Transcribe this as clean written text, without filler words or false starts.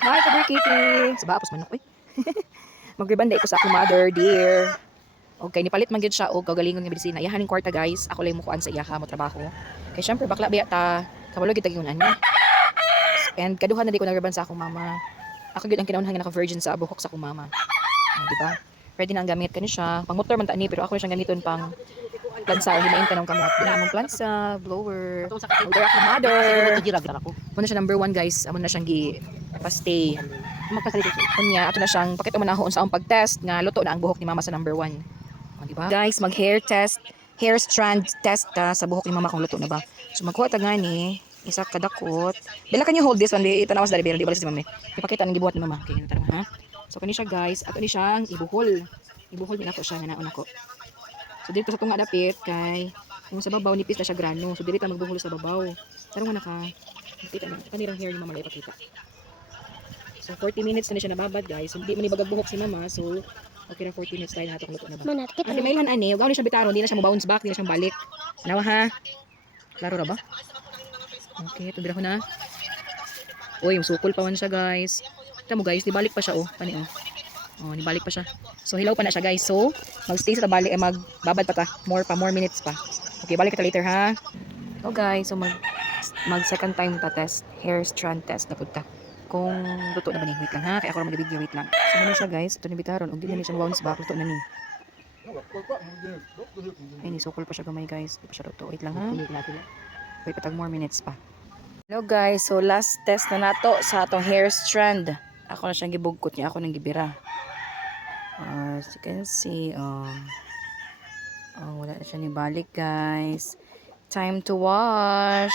Hi, Kadir Kitty. Sa bapos manok, uy. Magribanda ko sa akong mother, dear. Okay, nipalit man gyud siya og kagalingon nga medisina. Iyahan ning kwarta, guys. Ako lang mukuan sa iyaha mo trabaho. Kay syempre bakla biya ta kabalo gyud tag ani. And kaduha na di ko nagriban sa akong mama. Ako gyud ang kinaunahan nga naka-virgin sa buhok sa akong mama. Di ba? Ready na ang gamit kani siya. Pang motor man ta ni pero ako na siyang gamiton pang plansa o himain ka ng kamot. Dili mong plansa, blower. Order ako mother. Muna siya number 1, guys. Amo na siyang gi pastay. Kunya ato na siyang pakita mo na ho sa akong pag-test nga luto na ang buhok ni mama sa number 1. O, di ba? Guys, mag-hair test, hair strand test ta sa buhok ni mama kung luto na ba. So magkuha ta gani, isa kadakot. Bila can you hold this one? Di itanawas dali di bala si mami. Ipakita nang gibuhat ni mama. Okay, tara ha. So kani siya, guys, ato ni siyang ibuhol. Ibuhol din ako siya nga naon ako. So dito sa tunga dapit kay yung sa babaw nipis na siya grano. So dili ta magbuhol sa babaw. Tarong na ka. Kita na kanirang hair ni mama lay ipakita. So 40 minutes na siya nababad, guys. So, hindi man ibagag buhok si mama. So okay na 40 minutes tayo na itong luto na ba. Manat kita. Ate Mailhan ani, huwag na siya bitaron, hindi na siya bounce back, hindi na siya balik. Nawa ha? Klaro ra ba? Okay, ito ko na. Uy, yung sukol pa man siya, guys. Ito mo, guys, nibalik pa siya, oh. Pani, oh. Oh, nibalik pa siya. So hilaw pa na siya, guys. So magstay sa tabalik, magbabad pa ta. More minutes pa. Okay, balik kita later ha. So guys, so mag second time ta test, hair strand test na punta. Kung luto na ba ni, wait lang ha, kaya ako lang mag-video, wait lang. So muna siya, guys, ito ni bitaron, og di na ni siya bounce back, luto na ni. Ay, nisukol pa siya gamay, guys, di pa siya luto, wait lang ha. Wait patag more minutes pa. Hello guys, so last test na nato sa atong hair strand. Ako na siyang gibugkot niya, ako nang gibira. As you can see, wala na siya ni balik, guys. Time to wash.